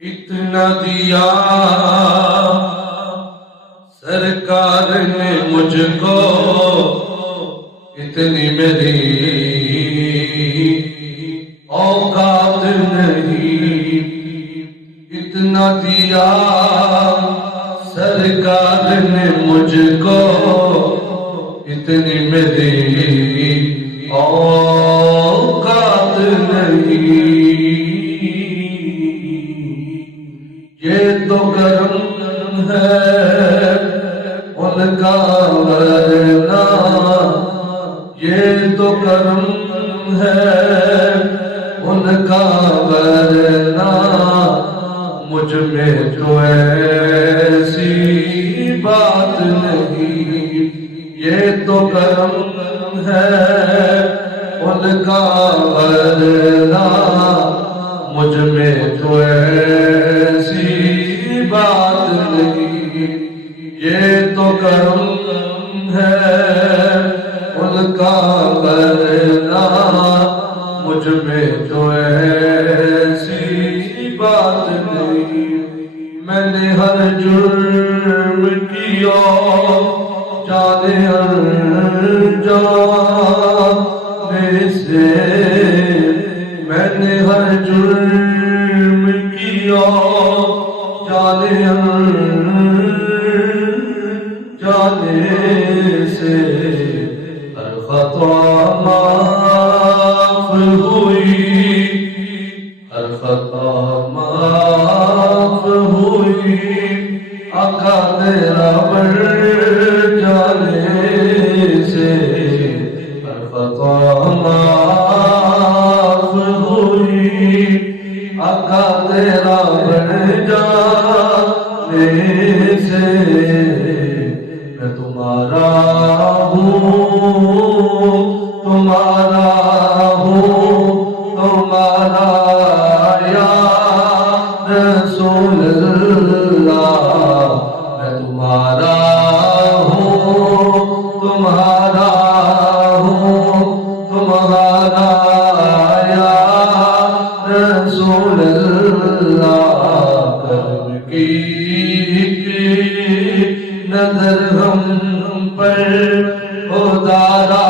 اتنا دیا سرکار نے مجھ کو، اتنی میری اوقات نہیں. اتنا دیا سرکار نے مجھ کو، اتنی میری اوقات نہیں. یہ تو کرم ہے ان کا ورنہ، یہ تو کرم ہے ان کا ورنہ، مجھ میں تو ایسی بات نہیں. یہ تو کرم ہے ان کا ورنہ، مجھ میں تو ایسی بات نہیں. یہ تو کرم ہے ان کا ورنہ، مجھ میں تو ایسی بات نہیں. میں نے ہر جرم کیا جانے انجانے سے، میں نے ہر جرم کیا جانے سے. ہر خطا معاف ہوئی، ہر خطا معاف ہوئی. آقا تیرا بڑھ جانے سے ہر خطا معاف ہوئی. آقا تیرا بڑھ جانے سے میں تمہارا ہوں، تمہارا ہوں، تمہارا یا رسول اللہ. میں تمہارا ہوں، تمہارا ہوں، تمہارا یا رسول اللہ. کرم کی نظر ہم پر ہو دارا